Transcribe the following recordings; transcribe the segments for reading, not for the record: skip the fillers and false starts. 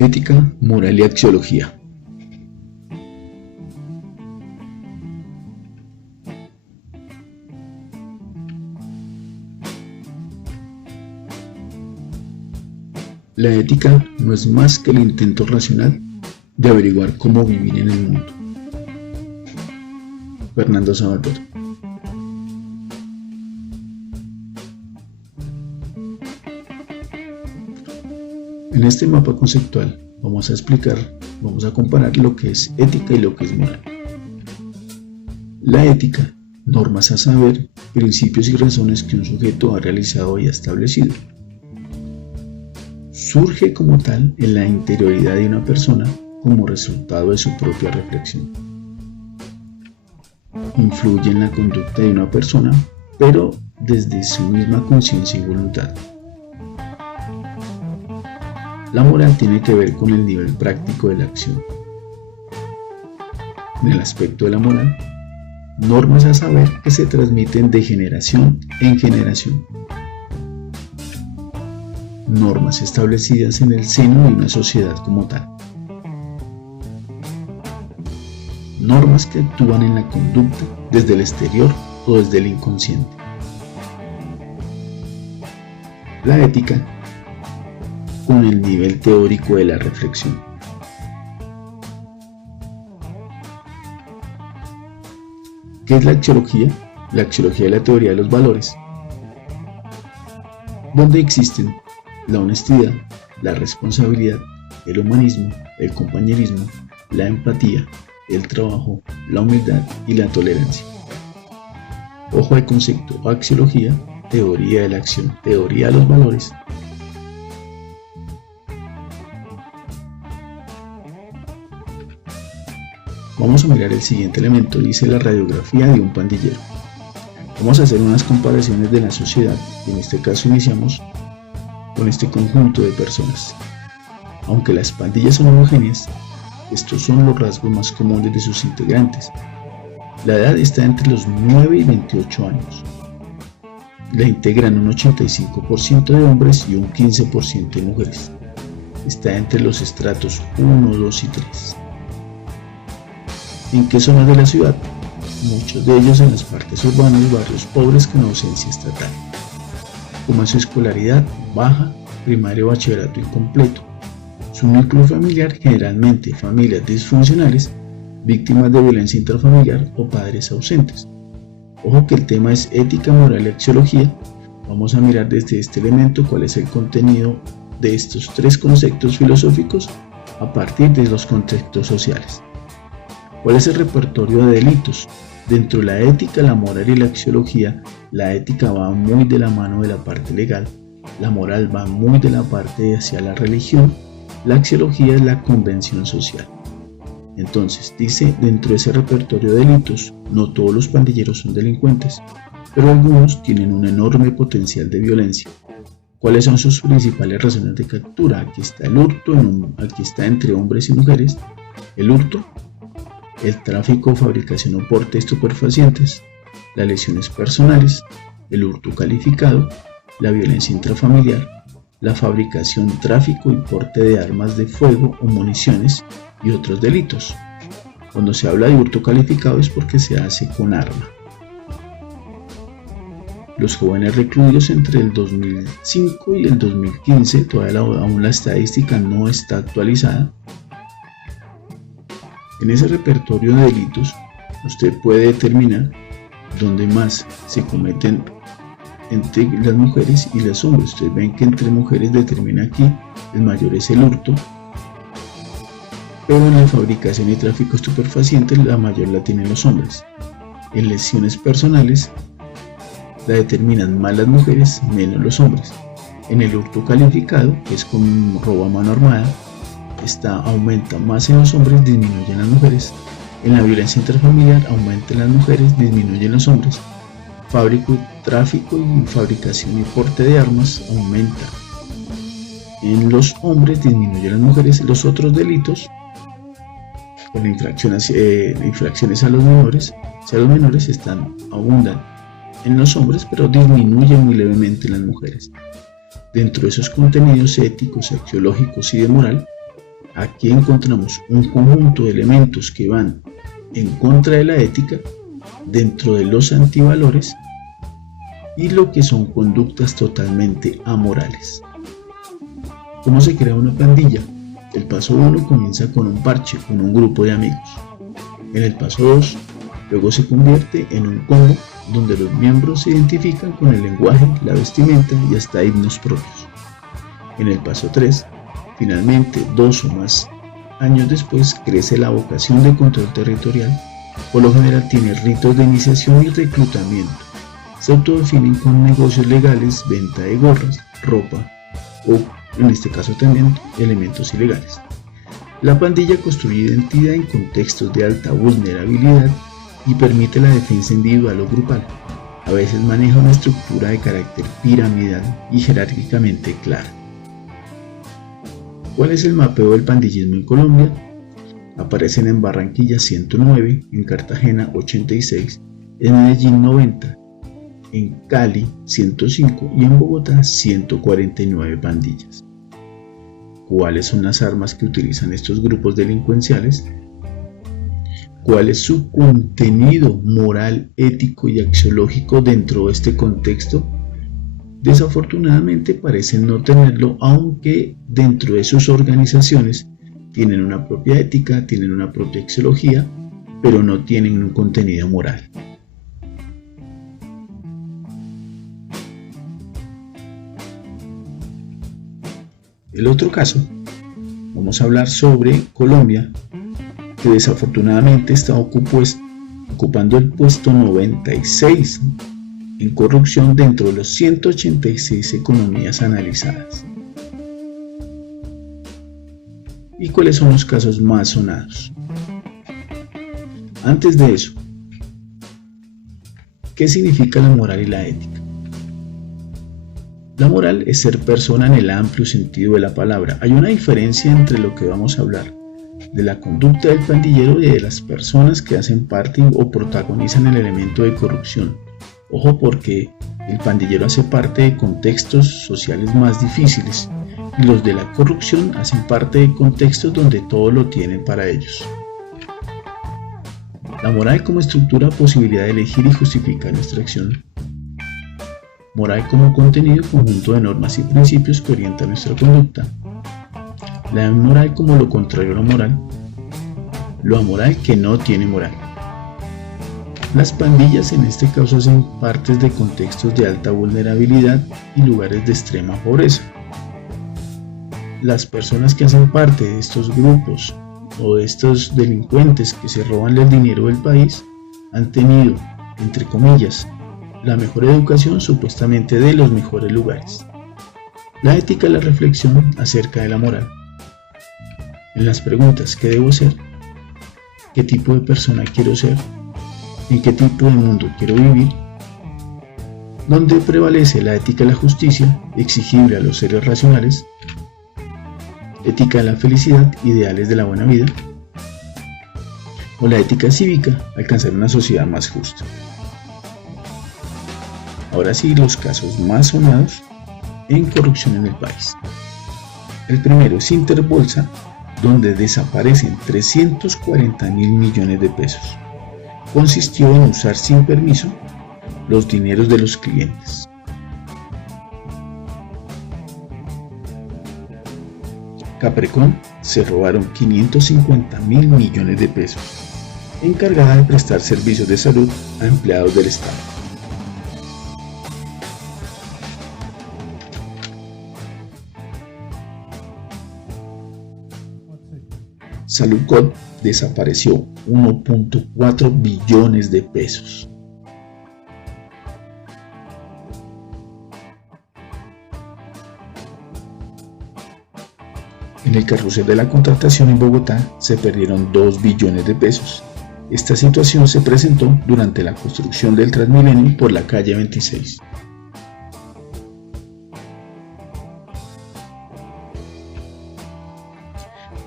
Ética, moral y axiología. La ética no es más que el intento racional de averiguar cómo vivir en el mundo. Fernando Salvador. En este mapa conceptual vamos a comparar lo que es ética y lo que es moral. La ética, normas a saber, principios y razones que un sujeto ha realizado y ha establecido. Surge como tal en la interioridad de una persona como resultado de su propia reflexión. Influye en la conducta de una persona, pero desde su misma conciencia y voluntad. La moral tiene que ver con el nivel práctico de la acción. En el aspecto de la moral, normas a saber que se transmiten de generación en generación. Normas establecidas en el seno de una sociedad como tal. Normas que actúan en la conducta desde el exterior o desde el inconsciente. La ética con el nivel teórico de la reflexión. ¿Qué es la axiología? La axiología es la teoría de los valores, donde existen la honestidad, la responsabilidad, el humanismo, el compañerismo, la empatía, el trabajo, la humildad y la tolerancia. Ojo al concepto axiología, teoría de la acción, teoría de los valores. Vamos a mirar el siguiente elemento, dice la radiografía de un pandillero. Vamos a hacer unas comparaciones de la sociedad, y en este caso iniciamos con este conjunto de personas. Aunque las pandillas son homogéneas, estos son los rasgos más comunes de sus integrantes. La edad está entre los 9 y 28 años. La integran un 85% de hombres y un 15% de mujeres. Está entre los estratos 1, 2 y 3. ¿En qué zonas de la ciudad? Muchos de ellos en las partes urbanas, barrios pobres con ausencia estatal. Como su escolaridad baja, primario o bachillerato incompleto. Su núcleo familiar, generalmente familias disfuncionales, víctimas de violencia intrafamiliar o padres ausentes. Ojo que el tema es ética, moral y axiología. Vamos a mirar desde este elemento cuál es el contenido de estos tres conceptos filosóficos a partir de los contextos sociales. ¿Cuál es el repertorio de delitos? Dentro de la ética, la moral y la axiología, la ética va muy de la mano de la parte legal, la moral va muy de la parte hacia la religión, la axiología es la convención social. Entonces, dice, dentro de ese repertorio de delitos, no todos los pandilleros son delincuentes, pero algunos tienen un enorme potencial de violencia. ¿Cuáles son sus principales razones de captura? Aquí está el hurto, aquí está entre hombres y mujeres, el hurto, el tráfico, fabricación o porte de estupefacientes, las lesiones personales, el hurto calificado, la violencia intrafamiliar, la fabricación, tráfico y porte de armas de fuego o municiones y otros delitos. Cuando se habla de hurto calificado es porque se hace con arma. Los jóvenes recluidos entre el 2005 y el 2015, todavía aún la estadística no está actualizada. En ese repertorio de delitos, usted puede determinar dónde más se cometen entre las mujeres y los hombres. Ustedes ven que entre mujeres determina aquí, el mayor es el hurto, pero en la fabricación y tráfico de estupefacientes la mayor la tienen los hombres. En lesiones personales la determinan más las mujeres, menos los hombres. En el hurto calificado, que es con robo a mano armada, aumenta más en los hombres, disminuye en las mujeres. En la violencia intrafamiliar aumenta en las mujeres, disminuye en los hombres. Tráfico y fabricación y porte de armas aumenta en los hombres, disminuye en las mujeres. Los otros delitos, con infracciones a los menores, abundan en los hombres, pero disminuyen muy levemente en las mujeres. Dentro de esos contenidos éticos, axiológicos y de moral, aquí encontramos un conjunto de elementos que van en contra de la ética, dentro de los antivalores, y lo que son conductas totalmente amorales. ¿Cómo se crea una pandilla? El paso 1 comienza con un parche, con un grupo de amigos. En el paso 2, luego se convierte en un combo donde los miembros se identifican con el lenguaje, la vestimenta y hasta himnos propios. En el paso 3, finalmente 2 o más años después, crece la vocación de control territorial. Por lo general tiene ritos de iniciación y reclutamiento. Se autodefinen con negocios legales, venta de gorras, ropa o, en este caso también, elementos ilegales. La pandilla construye identidad en contextos de alta vulnerabilidad y permite la defensa individual o grupal. A veces maneja una estructura de carácter piramidal y jerárquicamente clara. ¿Cuál es el mapeo del pandillismo en Colombia? Aparecen en Barranquilla 109, en Cartagena 86, en Medellín 90, en Cali 105 y en Bogotá 149 pandillas. ¿Cuáles son las armas que utilizan estos grupos delincuenciales? ¿Cuál es su contenido moral, ético y axiológico dentro de este contexto? Desafortunadamente parecen no tenerlo, aunque dentro de sus organizaciones tienen una propia ética, tienen una propia axiología, pero no tienen un contenido moral. El otro caso, vamos a hablar sobre Colombia, que desafortunadamente está ocupando el puesto 96 en corrupción dentro de los 186 economías analizadas. ¿Y cuáles son los casos más sonados? Antes de eso, ¿qué significa la moral y la ética? La moral es ser persona en el amplio sentido de la palabra. Hay una diferencia entre lo que vamos a hablar de la conducta del pandillero y de las personas que hacen parte o protagonizan el elemento de corrupción. Ojo, porque el pandillero hace parte de contextos sociales más difíciles y los de la corrupción hacen parte de contextos donde todo lo tienen para ellos. La moral como estructura, posibilidad de elegir y justificar nuestra acción. Moral como contenido, conjunto de normas y principios que orientan nuestra conducta. La moral como lo contrario a lo moral. Lo amoral que no tiene moral. Las pandillas en este caso hacen partes de contextos de alta vulnerabilidad y lugares de extrema pobreza. Las personas que hacen parte de estos grupos o de estos delincuentes que se roban el dinero del país han tenido, entre comillas, la mejor educación supuestamente de los mejores lugares. La ética es la reflexión acerca de la moral. En las preguntas ¿qué debo ser? ¿Qué tipo de persona quiero ser? ¿En qué tipo de mundo quiero vivir? ¿Dónde prevalece la ética y la justicia exigible a los seres racionales? ¿Ética de la felicidad, ideales de la buena vida? ¿O la ética cívica, alcanzar una sociedad más justa? Ahora sí, los casos más sonados en corrupción en el país. El primero es Interbolsa, donde desaparecen 340.000 millones de pesos. Consistió en usar sin permiso los dineros de los clientes. Caprecón, se robaron 550.000 millones de pesos, encargada de prestar servicios de salud a empleados del Estado. Saludcol desapareció 1.4 billones de pesos. En el carrusel de la contratación en Bogotá se perdieron 2 billones de pesos. Esta situación se presentó durante la construcción del Transmilenio por la calle 26.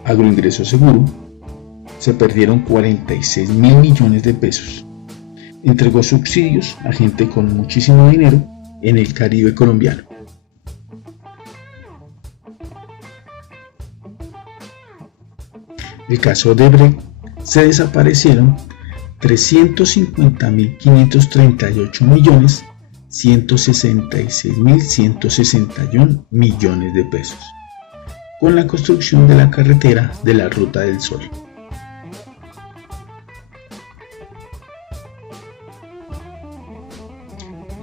Agroingreso Seguro, se perdieron 46.000 millones de pesos. Entregó subsidios a gente con muchísimo dinero en el Caribe colombiano. el caso Odebrecht, se desaparecieron 350.538.166.161 millones de pesos, con la construcción de la carretera de la Ruta del Sol.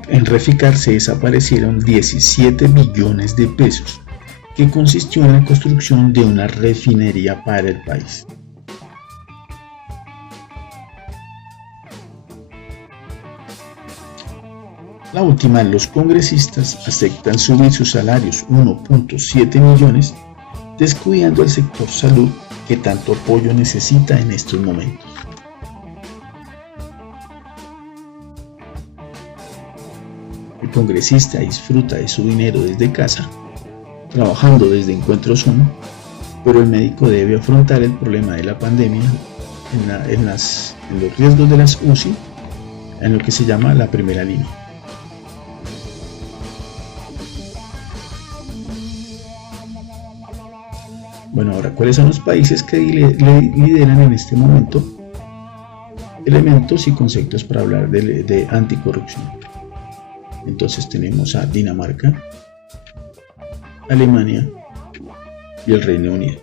En Reficar se desaparecieron 17 billones de pesos, que consistió en la construcción de una refinería para el país. La última, los congresistas aceptan subir sus salarios 1.7 millones, descuidando el sector salud que tanto apoyo necesita en estos momentos. El congresista disfruta de su dinero desde casa, trabajando desde Encuentro Zoom, pero el médico debe afrontar el problema de la pandemia en los riesgos de las UCI, en lo que se llama la primera línea. Bueno, ahora, ¿cuáles son los países que lideran en este momento elementos y conceptos para hablar de anticorrupción? Entonces tenemos a Dinamarca, Alemania y el Reino Unido.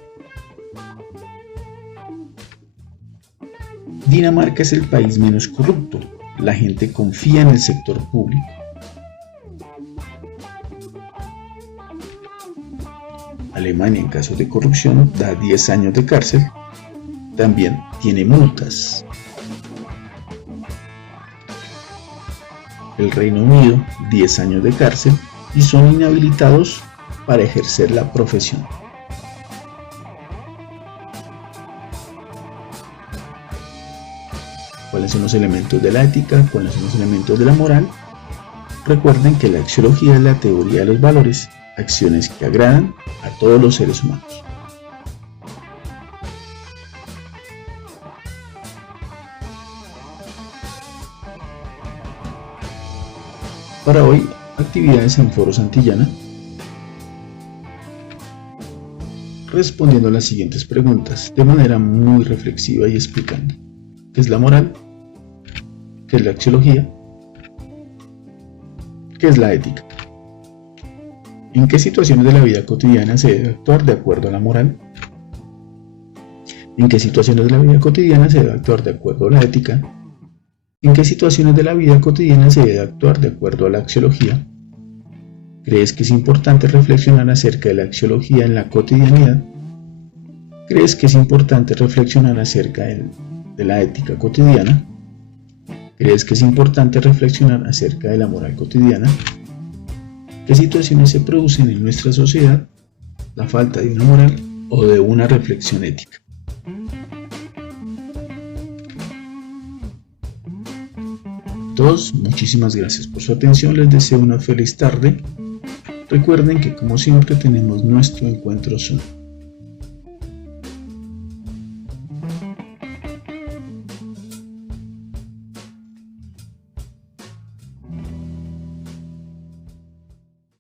Dinamarca es el país menos corrupto. La gente confía en el sector público. Alemania, en caso de corrupción, da 10 años de cárcel. También tiene multas. El Reino Unido, 10 años de cárcel y son inhabilitados para ejercer la profesión. ¿Cuáles son los elementos de la ética? ¿Cuáles son los elementos de la moral? Recuerden que la axiología es la teoría de los valores, acciones que agradan a todos los seres humanos. Para hoy, actividades en Foro Santillana, respondiendo a las siguientes preguntas de manera muy reflexiva y explicando qué es la moral, qué es la axiología, qué es la ética. ¿En qué situaciones de la vida cotidiana se debe actuar de acuerdo a la moral? ¿En qué situaciones de la vida cotidiana se debe actuar de acuerdo a la ética? ¿En qué situaciones de la vida cotidiana se debe actuar de acuerdo a la axiología? ¿Crees que es importante reflexionar acerca de la axiología en la cotidianidad? ¿Crees que es importante reflexionar acerca de la ética cotidiana? ¿Crees que es importante reflexionar acerca de la moral cotidiana? ¿Qué situaciones se producen en nuestra sociedad? ¿La falta de una moral o de una reflexión ética? Todos, muchísimas gracias por su atención, les deseo una feliz tarde. Recuerden que como siempre tenemos nuestro encuentro Zoom.